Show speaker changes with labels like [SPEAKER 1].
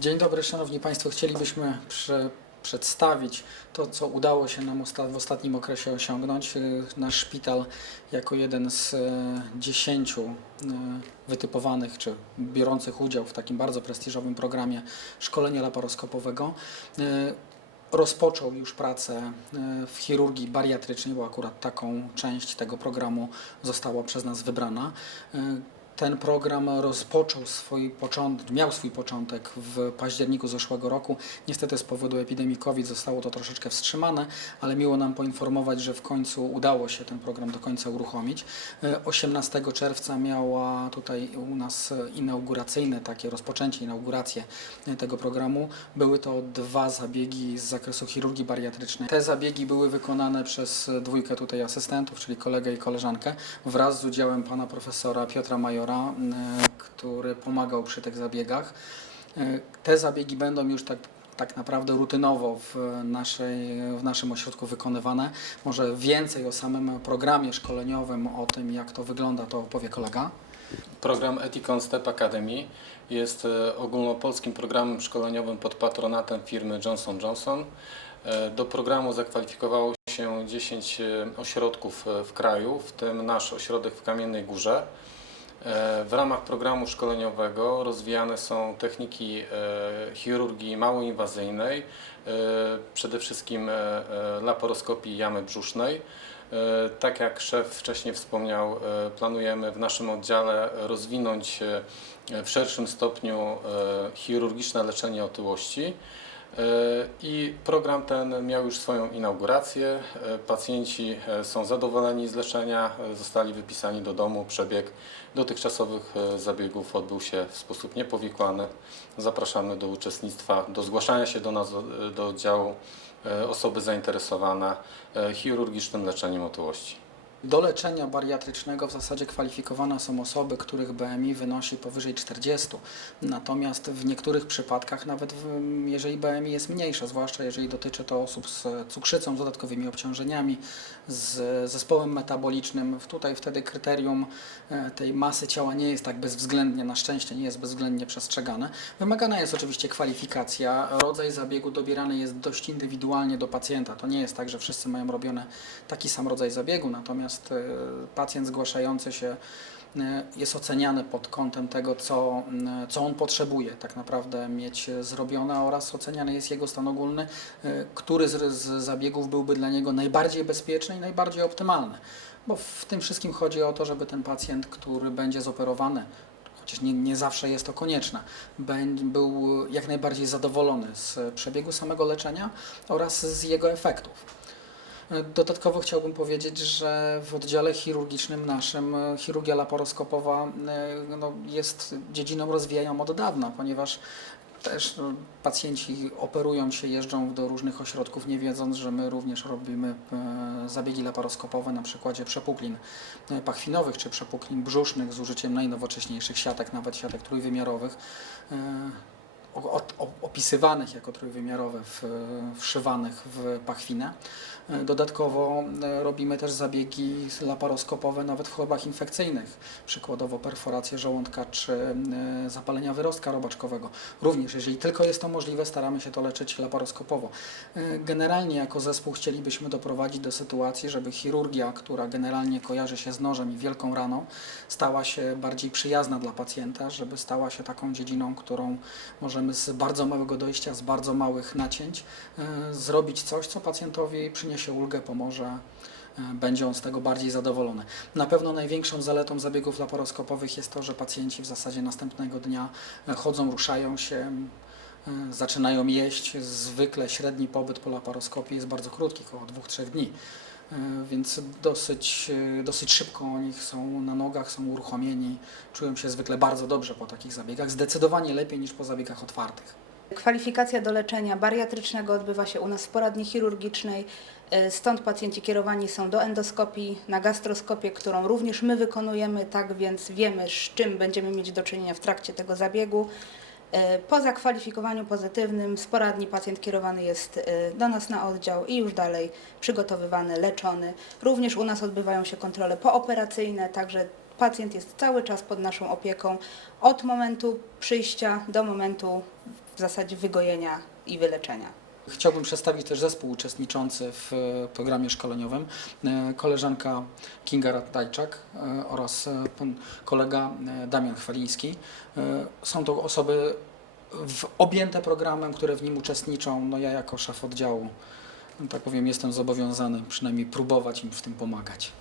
[SPEAKER 1] Dzień dobry, Szanowni Państwo. Chcielibyśmy prze, przedstawić to, co udało się nam w ostatnim okresie osiągnąć. Y, Nasz szpital jako jeden z e, dziesięciu e, wytypowanych czy biorących udział w takim bardzo prestiżowym programie szkolenia laparoskopowego rozpoczął już pracę w chirurgii bariatrycznej, bo akurat taką część tego programu została przez nas wybrana. E, Ten program rozpoczął swój początek, miał swój początek w październiku zeszłego roku. Niestety z powodu epidemii COVID zostało to troszeczkę wstrzymane, ale miło nam poinformować, że w końcu udało się ten program do końca uruchomić. E, 18 czerwca miała tutaj u nas e, inauguracyjne takie rozpoczęcie, inaugurację e, tego programu. Były to dwa zabiegi z zakresu chirurgii bariatrycznej. Te zabiegi były wykonane przez e, dwójkę tutaj asystentów, czyli kolegę i koleżankę, wraz z udziałem pana profesora Piotra Majora, e, który pomagał przy tych zabiegach. E, Te zabiegi będą już tak, tak naprawdę rutynowo w, naszej, w naszym ośrodku wykonywane. Może więcej o samym programie szkoleniowym, o tym jak to wygląda, to opowie kolega.
[SPEAKER 2] Program Ethicon Step Academy jest e, ogólnopolskim programem szkoleniowym pod patronatem firmy Johnson Johnson. Do programu zakwalifikowało się 10 e, ośrodków w kraju, w tym nasz ośrodek w Kamiennej Górze. E, W ramach programu szkoleniowego rozwijane są techniki e, chirurgii małoinwazyjnej, e, przede wszystkim laparoskopii jamy brzusznej. Tak jak szef wcześniej wspomniał, planujemy w naszym oddziale rozwinąć w szerszym stopniu chirurgiczne leczenie otyłości. E, I program ten miał już swoją inaugurację. E, Pacjenci e, są zadowoleni z leczenia, zostali wypisani do domu. Przebieg dotychczasowych zabiegów odbył się w sposób niepowikłany. Zapraszamy do uczestnictwa, do zgłaszania się do nas, do oddziału osoby zainteresowane chirurgicznym leczeniem otyłości.
[SPEAKER 1] Do leczenia bariatrycznego w zasadzie kwalifikowane są osoby, których BMI wynosi powyżej 40. Natomiast w niektórych przypadkach, nawet jeżeli BMI jest mniejsze, zwłaszcza jeżeli dotyczy to osób z cukrzycą, z dodatkowymi obciążeniami, z zespołem metabolicznym, tutaj wtedy kryterium e, tej masy ciała nie jest tak bezwzględnie, na szczęście nie jest bezwzględnie przestrzegane. Wymagana jest oczywiście kwalifikacja. Rodzaj zabiegu dobierany jest dość indywidualnie do pacjenta. To nie jest tak, że wszyscy mają robiony taki sam rodzaj zabiegu, natomiast e, pacjent zgłaszający się e, jest oceniany pod kątem tego, co, co on potrzebuje tak naprawdę mieć zrobione oraz oceniany jest jego stan ogólny, e, który z, z zabiegów byłby dla niego najbardziej bezpieczny i najbardziej optymalny. Bo w tym wszystkim chodzi o to, żeby ten pacjent, który będzie zoperowany, chociaż nie, nie zawsze jest to konieczne, był jak najbardziej zadowolony z przebiegu samego leczenia oraz z jego efektów. Dodatkowo chciałbym powiedzieć, że w oddziale chirurgicznym naszym e, chirurgia laparoskopowa e, no, jest dziedziną rozwijają od dawna, ponieważ też no, pacjenci operują się, jeżdżą do różnych ośrodków, nie wiedząc, że my również robimy e, zabiegi laparoskopowe na przykładzie przepuklin pachwinowych czy przepuklin brzusznych z użyciem najnowocześniejszych siatek, nawet siatek trójwymiarowych. Opisywanych jako trójwymiarowe, wszywanych w pachwinę. E, Dodatkowo e, robimy też zabiegi laparoskopowe nawet w chorobach infekcyjnych, przykładowo perforację żołądka czy e, zapalenia wyrostka robaczkowego. Również, jeżeli tylko jest to możliwe, staramy się to leczyć laparoskopowo. Generalnie jako zespół chcielibyśmy doprowadzić do sytuacji, żeby chirurgia, która generalnie kojarzy się z nożem i wielką raną, stała się bardziej przyjazna dla pacjenta, żeby stała się taką dziedziną, którą możemy z bardzo małego dojścia, z bardzo małych nacięć e, zrobić coś, co pacjentowi przyniesie ulgę, pomoże, e, będzie on z tego bardziej zadowolony. Na pewno największą zaletą zabiegów laparoskopowych jest to, że pacjenci w zasadzie następnego dnia e, chodzą, ruszają się, zaczynają jeść. Zwykle średni pobyt po laparoskopii jest bardzo krótki, około 2-3 dni. E, Więc dosyć, e, dosyć szybko oni są na nogach, są uruchomieni, czują się zwykle bardzo dobrze po takich zabiegach, zdecydowanie lepiej niż po zabiegach otwartych.
[SPEAKER 3] Kwalifikacja do leczenia bariatrycznego odbywa się u nas w poradni chirurgicznej, y, stąd pacjenci kierowani są do endoskopii, na gastroskopię, którą również my wykonujemy, tak więc wiemy, z czym będziemy mieć do czynienia w trakcie tego zabiegu. Y, Po zakwalifikowaniu pozytywnym z poradni pacjent kierowany jest y, do nas na oddział i już dalej przygotowywany, leczony. Również u nas odbywają się kontrole pooperacyjne, także pacjent jest cały czas pod naszą opieką od momentu przyjścia do momentu w zasadzie wygojenia i wyleczenia.
[SPEAKER 1] Chciałbym przedstawić też zespół uczestniczący w e, programie szkoleniowym. E, Koleżanka Kinga Ratajczak e, oraz pan kolega Damian Chwaliński. Są to osoby objęte programem, które w nim uczestniczą. No ja jako szef oddziału, tak powiem, jestem zobowiązany przynajmniej próbować im w tym pomagać.